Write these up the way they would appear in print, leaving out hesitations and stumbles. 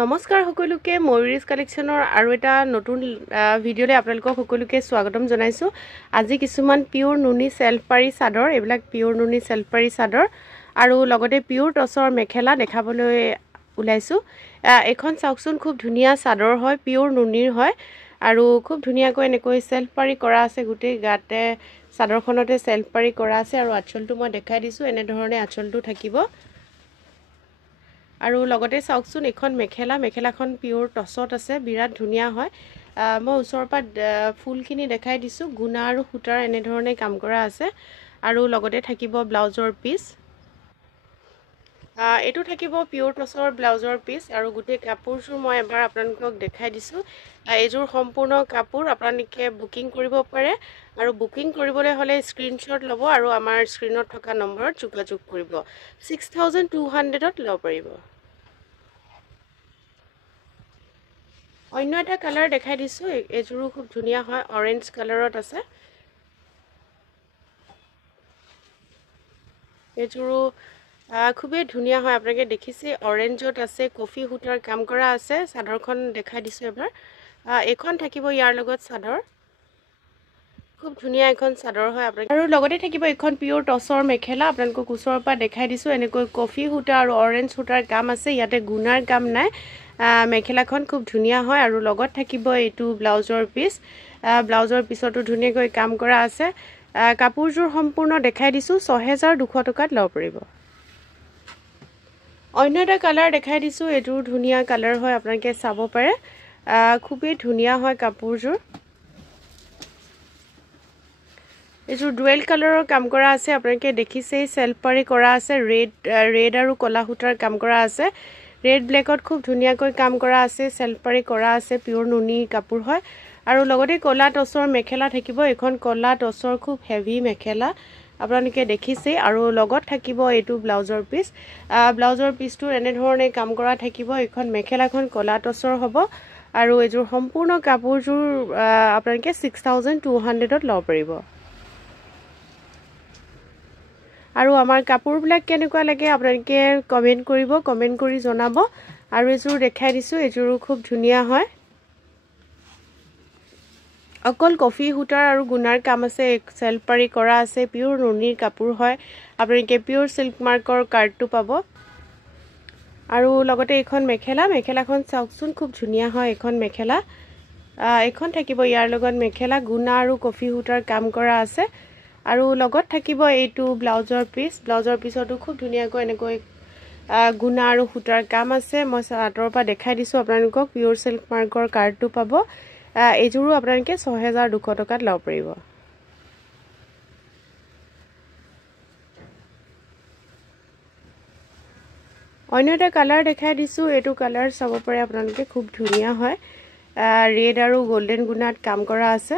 নমস্কাৰ সকলোকে ময়ূৰীজ কালেকশ্যনৰ আৰু এটা নতুন ভিডিঅ'লৈ আপোনালোকক সকলোকে স্বাগতম জনাইছোঁ। আজি কিছুমান পিওৰ নুনি চেল্ফ পাৰি চাদৰ, এইবিলাক পিওৰ নুনি চেল্ফ পাৰি চাদৰ আৰু লগতে পিওৰ টচৰ মেখেলা দেখাবলৈ ওলাইছোঁ। এখন চাওকচোন, খুব ধুনীয়া চাদৰ হয়, পিওৰ নুনিৰ হয় আৰু খুব ধুনীয়াকৈ এনেকৈ চেল্ফ পাৰি কৰা আছে। গোটেই গাতে চাদৰখনতে চেল্ফ পাৰি কৰা আছে আৰু আঁচলটো মই দেখাই দিছোঁ। এনেধৰণে আঁচলটো থাকিব আৰু লগতে চাওকচোন, এখন মেখেলাখন পিওৰ টচত আছে, বিৰাট ধুনীয়া হয়। মই ওচৰৰ পৰা ফুলখিনি দেখাই দিছোঁ। গুণা আৰু সূতাৰ এনেধৰণে কাম কৰা আছে আৰু লগতে থাকিব ব্লাউজৰ পিচ। এইটো থাকিব পিওৰ টচৰ ব্লাউজৰ পিচ আৰু গোটেই কাপোৰযোৰ মই এবাৰ আপোনালোকক দেখাই দিছোঁ। এইযোৰ সম্পূৰ্ণ কাপোৰ আপোনালোকে বুকিং কৰিব পাৰে আৰু বুকিং কৰিবলৈ হ'লে স্ক্ৰীনশ্বট ল'ব আৰু আমাৰ স্ক্ৰীনত থকা নম্বৰত যোগাযোগ কৰিব। 6200ত ল'ব পাৰিব। অন্য এটা কালাৰ দেখাই দিছোঁ। এইযোৰো খুব ধুনীয়া হয়, অৰেঞ্জ কালাৰত আছে। এইযোৰো খুবেই ধুনীয়া হয়, আপোনালোকে দেখিছে অৰেঞ্জত আছে, কফি সূতাৰ কাম কৰা আছে। চাদৰখন দেখাই দিছোঁ এবাৰ। এইখন থাকিব ইয়াৰ লগত চাদৰ, খুব ধুনীয়া এখন চাদৰ হয় আপোনালোকে। আৰু লগতে থাকিব এখন পিওৰ টচৰ মেখেলা, আপোনালোকক ওচৰৰ পৰা দেখাই দিছোঁ। এনেকৈ কফি সূতা আৰু অৰেঞ্জ সূতাৰ কাম আছে, ইয়াতে গুণাৰ কাম নাই। মেখেলাখন খুব ধুনীয়া হয় আৰু লগত থাকিব এইটো ব্লাউজৰ পিচ। ব্লাউজৰ পিছতো ধুনীয়াকৈ কাম কৰা আছে। কাপোৰযোৰ সম্পূৰ্ণ দেখাই দিছোঁ। 6200 টকাত ল'ব পাৰিব। অন্য এটা কালাৰ দেখাই দিছোঁ। এইটো ধুনীয়া কালাৰ হয়, আপোনালোকে চাব পাৰে। খুবেই ধুনীয়া হয় কাপোৰযোৰ। এইযোৰ ডুৱেল কালাৰৰ কাম কৰা আছে, আপোনালোকে দেখিছেই চেল্ফ পাৰি কৰা আছে। ৰেড আৰু ক'লা সূতাৰ কাম কৰা আছে। ৰেড ব্লেকত খুব ধুনীয়াকৈ কাম কৰা আছে, চেল্ফ পাৰি কৰা আছে। পিওৰ নুনি কাপোৰ হয় আৰু লগতে ক'লা টচৰ মেখেলা থাকিব। এখন ক'লা টচৰ খুব হেভি মেখেলা আপোনালোকে দেখিছেই আৰু লগত থাকিব এইটো ব্লাউজৰ পিচ। ব্লাউজৰ পিচটো এনেধৰণে কাম কৰা থাকিব। এইখন মেখেলাখন ক'লা টচৰ হ'ব আৰু এইযোৰ সম্পূৰ্ণ কাপোৰযোৰ আপোনালোকে 6200ত ল'ব পাৰিব। আৰু আমাৰ কাপোৰবিলাক কেনেকুৱা লাগে আপোনালোকে কমেণ্ট কৰিব, কমেণ্ট কৰি জনাব। আৰু এইযোৰ দেখাই দিছোঁ। এইযোৰো খুব ধুনীয়া হয়, অকল কফি সূতাৰ আৰু গুণাৰ কাম আছে। চেল্ফ পাৰি কৰা আছে, পিওৰ নুনিৰ কাপোৰ হয়। আপোনালোকে পিওৰ চিল্ক মাৰ্কৰ কাৰ্ডটো পাব। আৰু লগতে এইখন মেখেলাখন চাওকচোন, খুব ধুনীয়া হয় এইখন মেখেলা। এইখন থাকিব ইয়াৰ লগত মেখেলা, গুণা আৰু কফি সূতাৰ কাম কৰা আছে আৰু লগত থাকিব এইটো ব্লাউজৰ পিচ। ব্লাউজৰ পিছতো খুব ধুনীয়াকৈ এনেকৈ গুণা আৰু সূতাৰ কাম আছে। মই আঁতৰৰ পৰা দেখাই দিছোঁ আপোনালোকক। পিওৰ চিল্ক মাৰ্কৰ কাৰ্ডটো পাব। এইযোৰো আপোনালোকে 6200 টকাত ল'ব পাৰিব। অন্য এটা কালাৰ দেখাই দিছোঁ। এইটো কালাৰ চাব পাৰে আপোনালোকে, খুব ধুনীয়া হয়। ৰেড আৰু গল্ডেন গুণাত কাম কৰা আছে।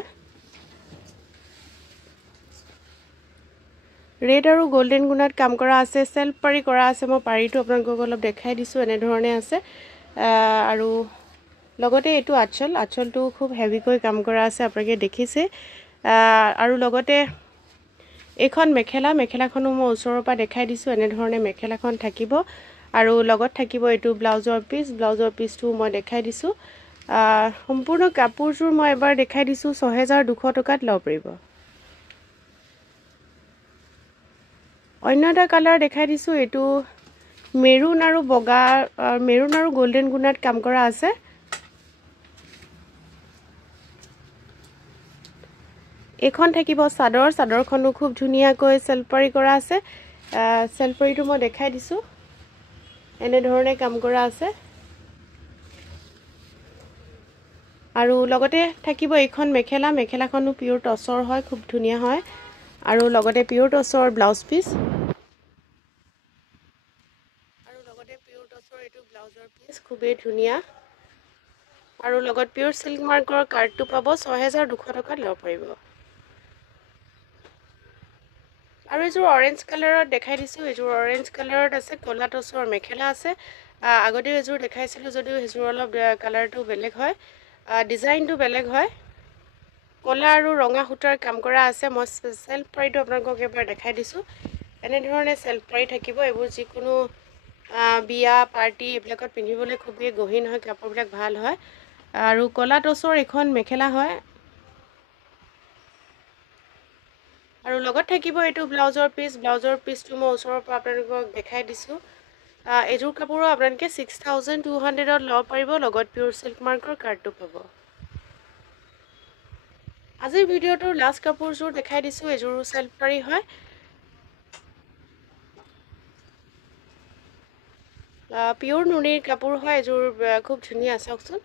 ৰেড আৰু গল্ডেন গুণাত কাম কৰা আছে, চেল্ফ পাৰি কৰা আছে। মই পাৰিটো আপোনালোকক অলপ দেখাই দিছোঁ, এনেধৰণে আছে। আৰু লগতে এইটো আঁচলটো খুব হেভিকৈ কাম কৰা আছে, আপোনালোকে দেখিছে। আৰু লগতে এইখন মেখেলাখনো মই ওচৰৰ পৰা দেখাই দিছোঁ। এনেধৰণে মেখেলাখন থাকিব আৰু লগত থাকিব এইটো ব্লাউজৰ পিচ। ব্লাউজৰ পিচটো মই দেখাই দিছোঁ। সম্পূৰ্ণ কাপোৰযোৰ মই এবাৰ দেখাই দিছোঁ। 6200 টকাত ল'ব পাৰিব। অন্য এটা কালাৰ দেখাই দিছোঁ। এইটো মেৰুন আৰু বগা, মেৰুন আৰু গল্ডেন গুণাত কাম কৰা আছে। এইখন থাকিব চাদৰ। চাদৰখনো খুব ধুনীয়াকৈ চেল্ফ পাৰি কৰা আছে। চেল্ফ পাৰিটো মই দেখাই দিছোঁ, এনেধৰণে কাম কৰা আছে। আৰু লগতে থাকিব এইখন মেখেলাখনো পিওৰ টচৰ হয়, খুব ধুনীয়া হয়। আৰু লগতে পিওৰ টচৰ ব্লাউজ পিচ আৰু লগতে পিওৰ টচৰ এইটো ব্লাউজৰ পিচ, খুবেই ধুনীয়া। আৰু লগত পিওৰ চিল্ক মাৰ্কৰ কাৰ্ডটো পাব। 6200 টকাত ল'ব পাৰিব। আৰু এইযোৰ অৰেঞ্জ কালাৰত দেখাই দিছোঁ। এইযোৰ অৰেঞ্জ কালাৰত আছে, ক'লা টচৰ মেখেলা আছে। আগতেও এইযোৰ দেখাইছিলোঁ যদিও সেইযোৰ অলপ কালাৰটো বেলেগ হয়, ডিজাইনটো বেলেগ হয়। ক'লা আৰু ৰঙা সূতাৰ কাম কৰা আছে। মই চেল্ফ পাৰিটো আপোনালোকক এবাৰ দেখাই দিছোঁ। এনেধৰণে চেল্ফ পাৰি থাকিব। এইবোৰ যিকোনো বিয়া পাৰ্টি এইবিলাকত পিন্ধিবলৈ খুবেই গহীন হয়, কাপোৰবিলাক ভাল হয়। আৰু কলা টচৰ এখন মেখেলা হয় আৰু লগত থাকিব এইটো ব্লাউজৰ পিচটো মই ওচৰৰ পৰা আপোনালোকক দেখাই দিছোঁ। এইযোৰ কাপোৰো আপোনালোকে 6200ত ল'ব পাৰিব, লগত পিয়ৰ চিল্ক মাৰ্কৰ কাৰ্ডটো পাব। আজিৰ ভিডিঅ'টোৰ লাষ্ট কাপোৰযোৰ দেখাই দিছোঁ, এইযোৰো চেল্ফ পাৰি হয়। পিয়ৰ নুনিৰ কাপোৰ হয়, এইযোৰ খুব ধুনীয়া। চাওকচোন,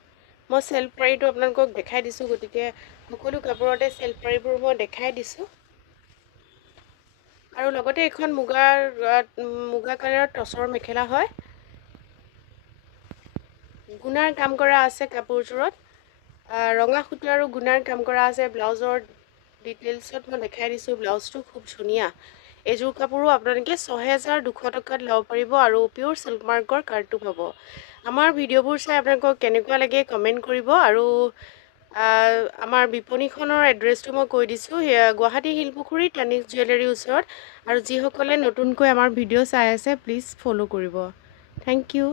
মই চেল্ফ পাৰীটো আপোনালোকক দেখাই দিছোঁ, গতিকে সকলো কাপোৰতে চেল্ফ পাৰীবোৰ মই দেখাই দিছোঁ। আৰু লগতে এখন মুগা কালাৰৰ টচৰ মেখেলা হয়, গুণাৰ কাম কৰা আছে কাপোৰযোৰত, ৰঙা সূতা আৰু গুণাৰ কাম কৰা আছে। ব্লাউজৰ ডিটেইলছত মই দেখাই দিছোঁ, ব্লাউজটো খুব ধুনীয়া। এইযোৰ কাপোৰো আপোনালোকে 6200 টকাত ল'ব পাৰিব আৰু পিয়ৰ চিল্ক মাৰ্কৰ কাৰ্ডটো পাব। আমাৰ ভিডিঅ'বোৰ চাই আপোনালোকক কেনেকুৱা লাগে কমেণ্ট কৰিব। আৰু আমাৰ বিপণীখনৰ এড্ৰেছটো মই কৈ দিছোঁ, গুৱাহাটী শিলপুখুৰী তানিজ জুৱেলাৰীৰ ওচৰত। আৰু যিসকলে নতুনকৈ আমাৰ ভিডিঅ' চাই আছে, প্লিজ ফ'ল' কৰিব। Thank U.